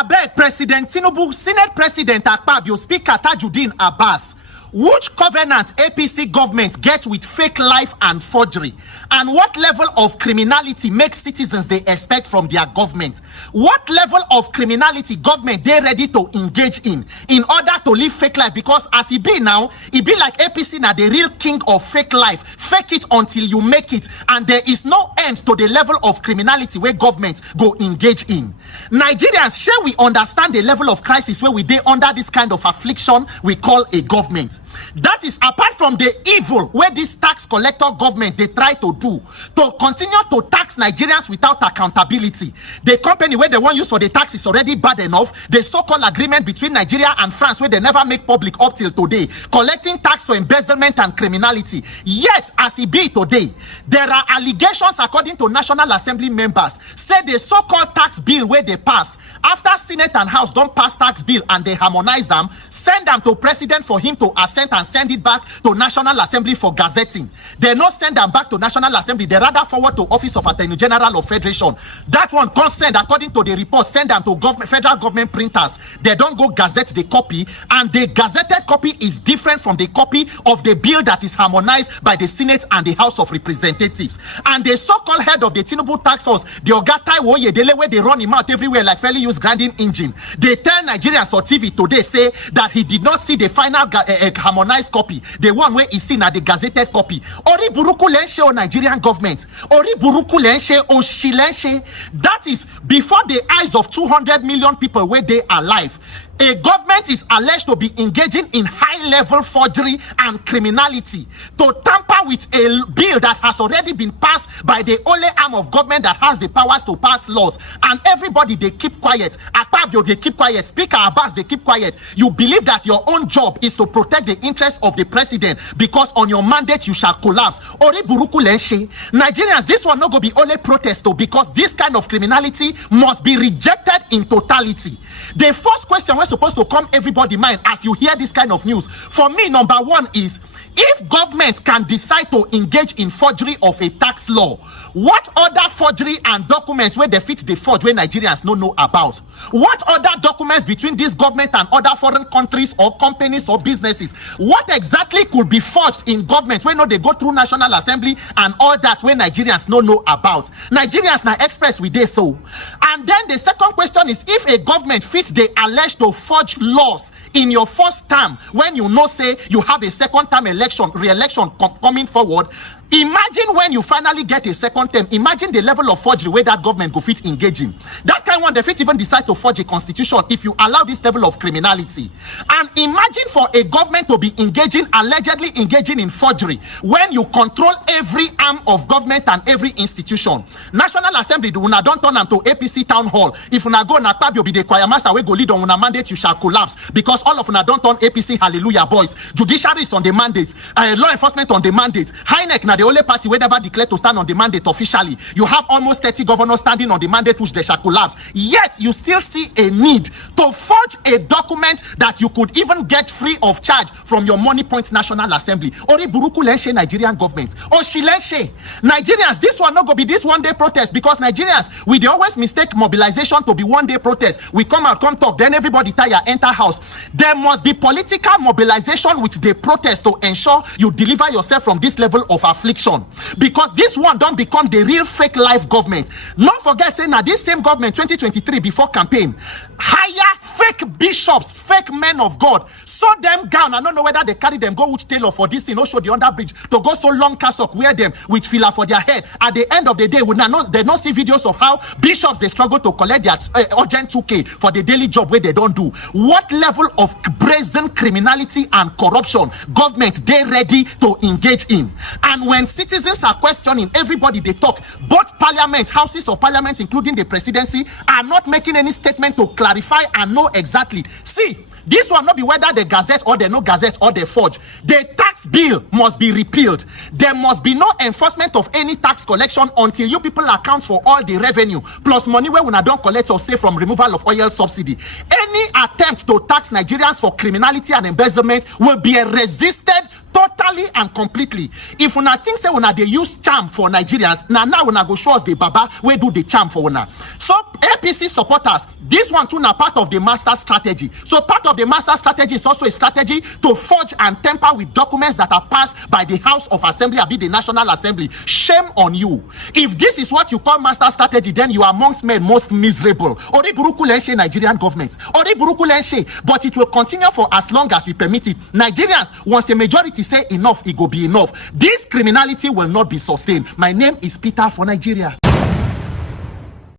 Abeg President Tinubu, Senate President Akpabio, Speaker Tajuddin Abbas, which covenant APC government get with fake life and forgery? And what level of criminality makes citizens they expect from their government? What level of criminality government they ready to engage in order to live fake life? Because as it be now, it be like APC now the real king of fake life. Fake it until you make it. And there is no end to the level of criminality where government go engage in. Nigerians, shall we understand the level of crisis where we dey under this kind of affliction we call a government? That is apart from the evil where this tax collector government they try to do to continue to tax Nigerians without accountability. The company where they want use for the tax is already bad enough. The so-called agreement between Nigeria and France where they never make public up till today, collecting tax for embezzlement and criminality. Yet, as it be today, there are allegations according to National Assembly members say the so-called tax bill where they pass after Senate and House don't pass tax bill and they harmonize them, send them to President for him to assent and send it back to National Assembly for gazetting. They not send them back to National Assembly, they rather forward to Office of Attorney General of Federation. That one consent, according to the report, send them to federal government printers. They don't go gazette the copy, and the gazetted copy is different from the copy of the bill that is harmonized by the Senate and the House of Representatives. And the so-called head of the Tinubu tax force, the Ogatai Woyedele, where they run him out everywhere like fairly used grinding engine. They tell Nigerians on TV today say that he did not see the final harmonized copy, the one where is seen at the gazetted copy. Ori buruku lenshe o Nigerian government. Ori buruku lenshe o shilenshe. That is before the eyes of 200 million people where they are alive. A government is alleged to be engaging in high-level forgery and criminality to tamper with a bill that has already been passed by the only arm of government that has the powers to pass laws. And everybody, they keep quiet. Akpabio, they keep quiet. Speaker Abbas, they keep quiet. You believe that your own job is to protect the interest of the president because on your mandate you shall collapse. Ori buruku lenshe. Nigerians, this one not going to be only protest though, because this kind of criminality must be rejected in totality. The first question was supposed to come everybody mind as you hear this kind of news. For me, number one is, if government can decide to engage in forgery of a tax law, what other forgery and documents where they fit the forge where Nigerians don't know about? What other documents between this government and other foreign countries or companies or businesses? What exactly could be forged in government when they go through National Assembly and all that where Nigerians don't know about? Nigerians now express with this so. And then the second question is, if a government fits the alleged to forge laws in your first term when you know say you have a second term election, re-election coming forward, imagine when you finally get a second term, imagine the level of forgery where that government go fit engage in. That kind one, they fit even decide to forge a constitution if you allow this level of criminality. And imagine for a government to be allegedly engaging in forgery when you control every arm of government and every institution. National Assembly, una don't turn them to APC town hall. If una go na Akpabio be the choir master, we go lead on una mandate, you shall collapse because all of una don't turn APC hallelujah boys. Judiciary is on the mandate, law enforcement on the mandate, INEC na the only party where never declared to stand on the mandate officially. You have almost 30 governors standing on the mandate which they shall collapse. Yet you still see a need to forge a document that you could even get free of charge from your money point National Assembly. Ori buruku lenshe Nigerian government. O shilenshe. Nigerians, this one not go be this one day protest because Nigerians, we they always mistake mobilization to be one day protest. We come out, come talk, then everybody tire, enter house. There must be political mobilization with the protest to ensure you deliver yourself from this level of affliction, because this one don't become the real fake life government. Not forget saying now this same government 2023 before campaign hire fake bishops, fake men of God, sew them gown. I don't know whether they carry them go which tailor for this thing, no show the under bridge to go so long cassock, wear them with filler for their head. At the end of the day, they don't see videos of how bishops they struggle to collect their urgent 2K for the daily job where they don't do. What level of brazen criminality and corruption government they ready to engage in? And when citizens are questioning, everybody they talk, both parliament, houses of parliament, including the presidency, are not making any statement to clarify and know exactly. See, this will not be whether they gazette or they no gazette or they forge. The tax bill must be repealed. There must be no enforcement of any tax collection until you people account for all the revenue plus money where we don't collect or save from removal of oil subsidy. Any attempt to tax Nigerians for criminality and embezzlement will be resisted totally and completely. If una think say una they use charm for Nigerians, now una go show us the baba we do the charm for una. So APC supporters, This one too na part of the master strategy. So part of the master strategy is also a strategy to forge and tamper with documents that are passed by the House of Assembly, be the National Assembly. Shame on you. If this is what you call master strategy, then you are amongst men most miserable. Ori buruku lenshe Nigerian government. Ori buruku lenshe, but it will continue for as long as we permit it. Nigerians, once a majority say enough, it go be enough. This criminality will not be sustained. My name is Peter for Nigeria.